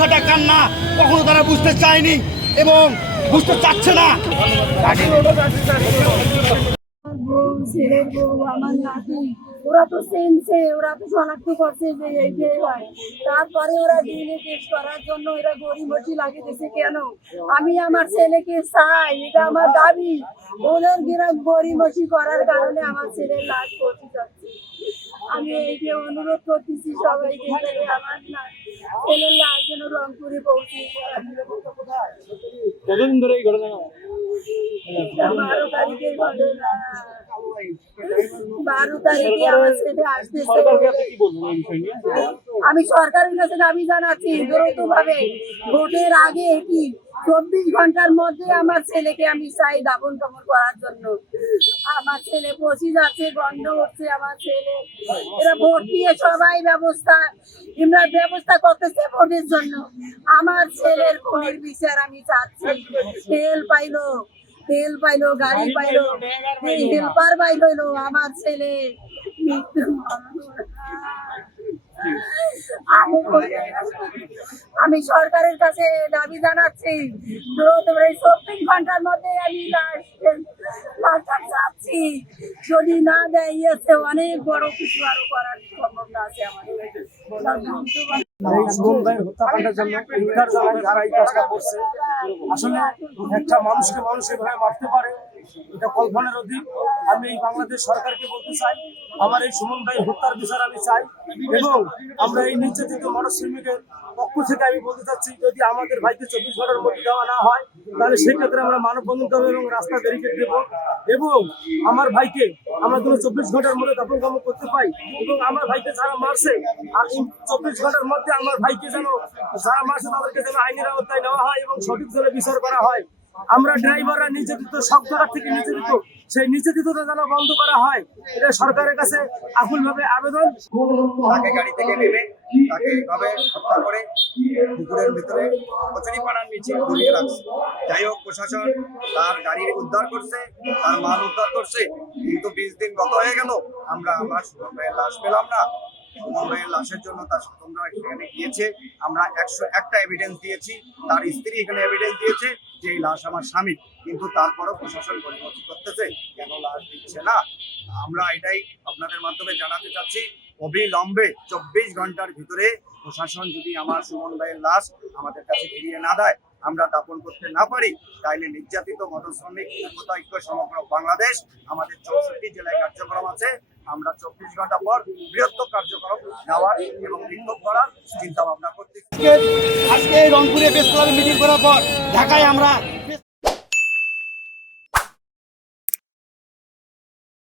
ফাটা কান্না কখনো তারা বুঝতে চায়নি এবং বুঝতে চাচ্ছে না। ছেলের বউ আমার নাতি ওরা তো সেনছে, ওরা তো শনাক্ত করছে যে এইটাই হয়। তারপরে ওরা ডিএনএ টেস্ট করার জন্য এরা গড়িমসি লাগিয়ে দিচ্ছে কেন? আমি আমার ছেলেকে চাই, এটা আমার দাবি। ওদের গ্রাম গড়িমসি করার কারণে আমার ছেলের লাশ পৌঁছে যাচ্ছে। আমি এই যে অনুরোধ করতেছি সবাইকে, আমার না ছেলের লাশ যেন রংপুরে পৌঁছে। কতদিন ধরে এই ঘটনা? 12 তারিখের ঘটনা। 12 তারিখে আমার ছেলে আসতেছে। আমি সরকারের কাছে দাবি জানাচ্ছি দ্রুতভাবে ভোটের আগে কি 24 ঘন্টার মধ্যে আমার ছেলেকে আমি চাই দাফন কাফন করার জন্য। আমার ছেলে পচি যাচ্ছে, গন্ধ উঠছে আমার ছেলে। এরা ভোট নিয়ে সবাই ব্যবস্থা করতেছে ভোটের জন্য। আমার ছেলের খুনের বিচার আমি চাচ্ছি। তেল পাইলো, গাড়ি পাইলো, হেল্পার পাইলো, আমার ছেলে মৃত্যু। আমি সরকারের কাছে দাবি জানাচ্ছি 24 ঘন্টার মধ্যে আমি লাশটা চাচ্ছি। যদি না দেয় অনেক বড় কিছু আরো করার সম্ভাবনা আছে আমাদের। এই সুমন ভাইয়ের হত্যাকাণ্ডের জন্য ইনকার জানায় যারা এই কাজটা করছে। আসলে একটা মানুষকে মানুষ এভাবে মারতে পারে, এটা কল্পনার অধীন। আমি এই বাংলাদেশ সরকারকে বলতে চাই, আমার এই সুমন ভাইয়ের হত্যার বিচার আমি চাই। এবং আমরা এই নির্যাতিত মানুষ শ্রমিকের পক্ষ থেকে আমি বলতে চাচ্ছি, যদি আমাদের ভাইকে 24 ঘন্টার মধ্যে দেওয়া না হয়, তাহলে সেক্ষেত্রে আমরা মানববন্ধন করবো এবং রাস্তা ব্যারিকেড দেবো। এবং আমার ভাইকে আমরা যেন 24 ঘন্টার মধ্যে দাফন কাফন করতে পাই। এবং আমার ভাইকে যারা মারছে, আর 24 ঘন্টার মধ্যে আমার ভাইকে যেন যারা মারছে তাদেরকে যেন আইনের আওতায় নেওয়া হয় এবং সঠিক জেলে বিচার করা হয়। আমরা ড্রাইভাররা নির্যাতিত, সব জায়গা থেকে নির্যাতিত, সেই নির্যাতিতটা যেন বন্ধ করা হয়, এটা সরকারের কাছে আকুলভাবে আবেদন। তাকে গাড়ি থেকে নেমে তাকে এইভাবে হত্যা করে পুকুরের ভিতরে কচুরিপাড়ার নিচে ঝুলিয়ে রাখছে। যাই হোক, প্রশাসন তার গাড়ি উদ্ধার করছে, তার মাল উদ্ধার করছে, কিন্তু 20 দিন গত হয়ে গেল, আমরা আমার সুমন ভাইয়ের লাশ পেলাম না। সুমন ভাইয়ের লাশের জন্য তার স্বতন্ত্র এখানে গিয়েছে, আমরা 101টা এভিডেন্স দিয়েছি, তার স্ত্রী এখানে এভিডেন্স দিয়েছে যে এই লাশ আমার স্বামী, কিন্তু তারপরও প্রশাসন গড়িমসি করতেছে, কেন লাশ দিচ্ছে না? আমরা এটাই আপনাদের মাধ্যমে জানাতে চাচ্ছি, অবিলম্বে 24 ঘন্টার ভিতরে প্রশাসন যদি আমার সুমন ভাইয়ের লাশ আমাদের কাছে ফিরিয়ে না দেয়, আমরা দাপন করতে না পারি, তাইলে নির্যাতিত মৎস্য শ্রমিক একতা ঐক্য সমগ্র বাংলাদেশ আমাদের 64 জেলায় কার্যক্রম আছে। আমরা 24 ঘন্টা পর বৃহত্তর কার্যক্রম নেওয়ার এবং বিক্ষোভ করার চিন্তা ভাবনা করতেছি। আজকে রংপুরে প্রেস ক্লাবে মিটিং করার পর ঢাকায় আমরা